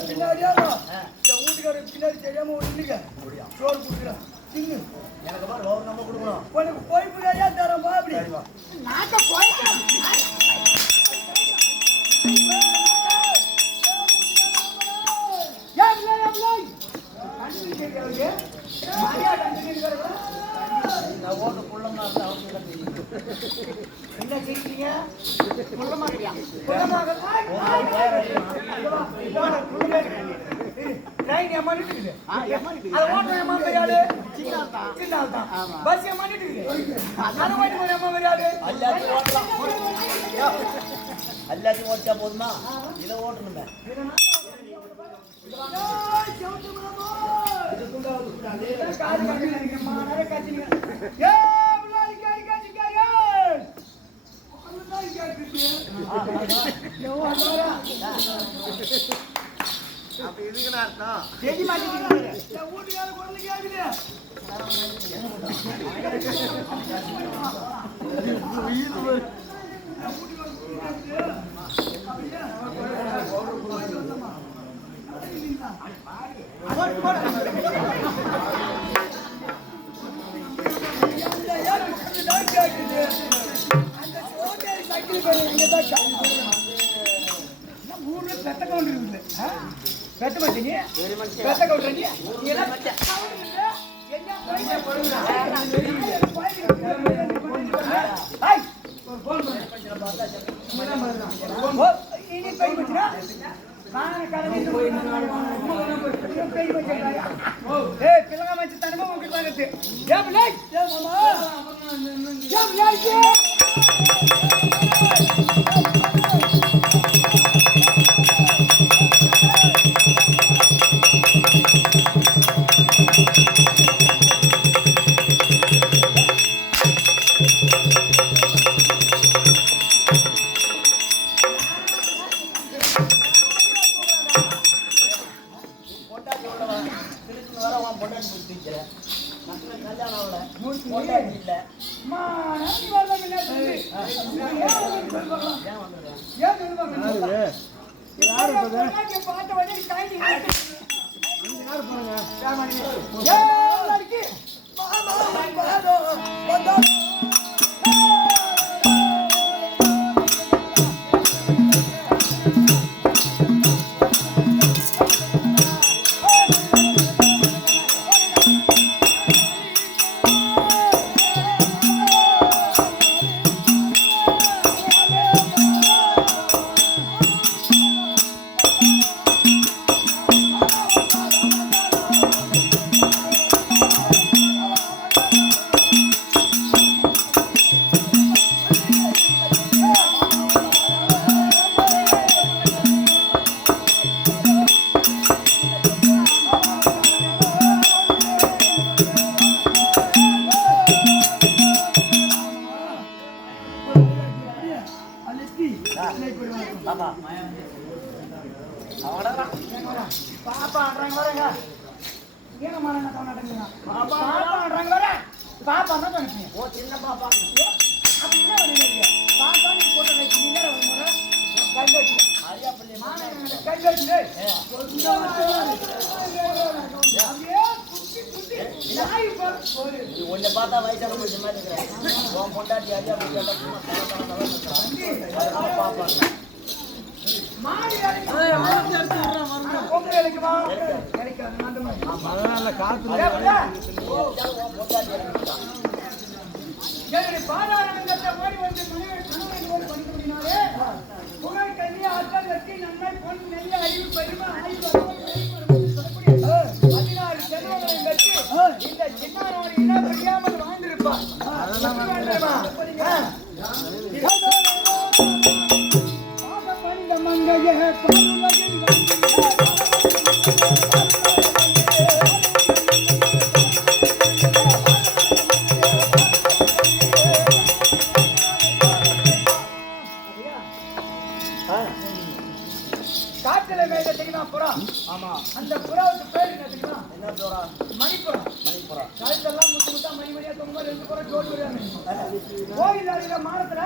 பின்னாடியா வீட்டுக்கார பின்னாடி தெரியாம சோறு கொடுக்குறேன் எனக்கு நம்ம கொடுக்கணும் உனக்கு போய் பிள்ளையா தரம்பா அப்படி நாட்ட போய் என்ன செய்றீங்க ட்ரெயின் ஏமாறிட்டு இருக்குது அது ஓட்டுற ஏமா பெரியாடு சின்ன பஸ் ஏமாறிட்டு இருக்குது அது ஓட்டுற ஏமா பெரியாடு எல்லாத்தையும் ஓட்டா போதுமா இதை ஓட்டணுமே அப்ப இதுக்கு அர்த்தம் செடி மாட்டிட்டு வீட்டுக்கார குழந்தை கேக்குது பெத்த கவுண்டர் பெத்த மாட்டீங்க பெத்த கவுண்டர் இனி போய் வச்சுனா పిల్లగా మంచి తనమో ఒకటి తాగತ್ತೆ உன்னை பார்த்தா வயசான கொஞ்சம் மாதிரி இருக்கிறேன் பொண்டாட்டி ஐயா காட்டில மேல தெரியுமா புறா? ஆமா. அந்த புறாவுக்கு பேர் என்ன தெரியுமா? என்ன புறா? மணிப்புறா. மணிப்புறா. கழுத்தெல்லாம் முத்து முத்தா மணி மணியா தொங்க 2 புறா ஜோடி வருவாங்க. கோயில் அடிக்கிற மானத்துல